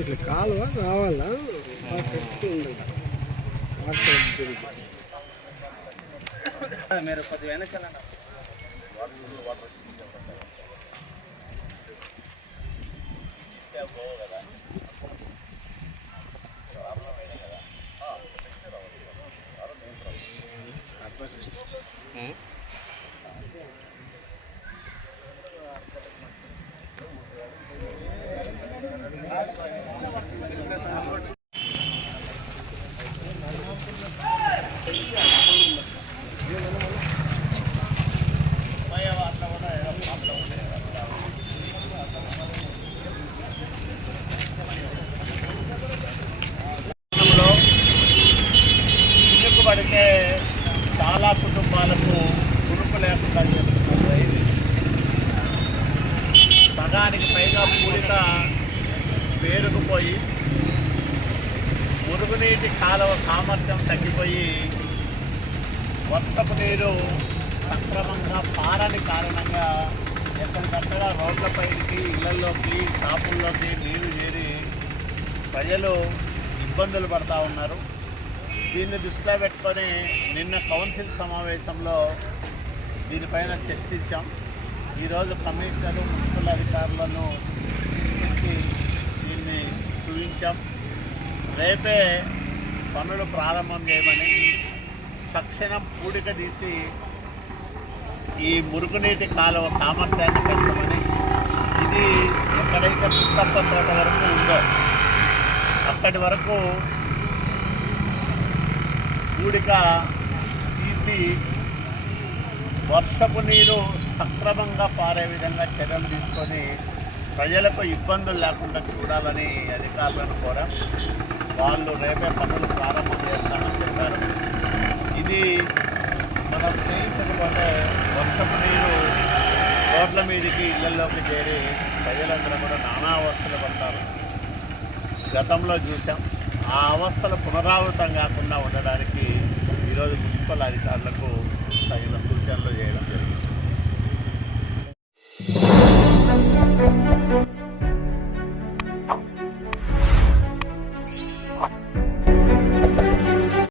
ఇట్లా కాలువ రావాలా మీరు కొద్దిగా వెనకాల పడితే చాలా కుటుంబాలకు కునుకు లేకుండా చేస్తున్నారు. సగానికి పైగా పూడిక పేరుకుపోయి మురుగునీటి కాలువ సామర్థ్యం తగ్గిపోయి వర్షపు నీరు సక్రమంగా పారని కారణంగా ఎక్కడికక్కడ రోడ్లపైకి ఇళ్లలోకి షాపుల్లోకి నీరు చేరి ప్రజలు ఇబ్బందులు పడుతూ ఉన్నారు. దీన్ని దృష్టిలో పెట్టుకొని నిన్న కౌన్సిల్ సమావేశంలో దీనిపైన చర్చించాం. ఈరోజు కమిషనరు మున్సిపల్ అధికారులను దీన్ని చూపించాం. రేపే పనులు ప్రారంభం చేయమని, తక్షణం పూడిక తీసి ఈ మురుగునీటి కాలువ సామర్థ్యాన్ని పెంచమని, ఇది ఎక్కడైతే పుట్టప్ప తోట వరకు ఉందో అక్కడి వరకు పూడిక తీసి వర్షపు నీరు సక్రమంగా పారే విధంగా చర్యలు తీసుకొని ప్రజలకు ఇబ్బందులు లేకుండా చూడాలని అధికారులను కోరాం. వాళ్ళు రేపే పనులు ప్రారంభం చేస్తామని చెప్పారు. ఇది మనం చేయించకపోతే వర్షపు నీరు రోడ్ల మీదకి ఇళ్లలోకి చేరి ప్రజలందరూ కూడా నానా అవస్థలు పడతారు. గతంలో చూసాం. ఆ అవస్థలు పునరావృతం కాకుండా ఉండడానికి ఈరోజు మున్సిపల్ అధికారులకు తగిన సూచనలు చేయడం జరిగింది.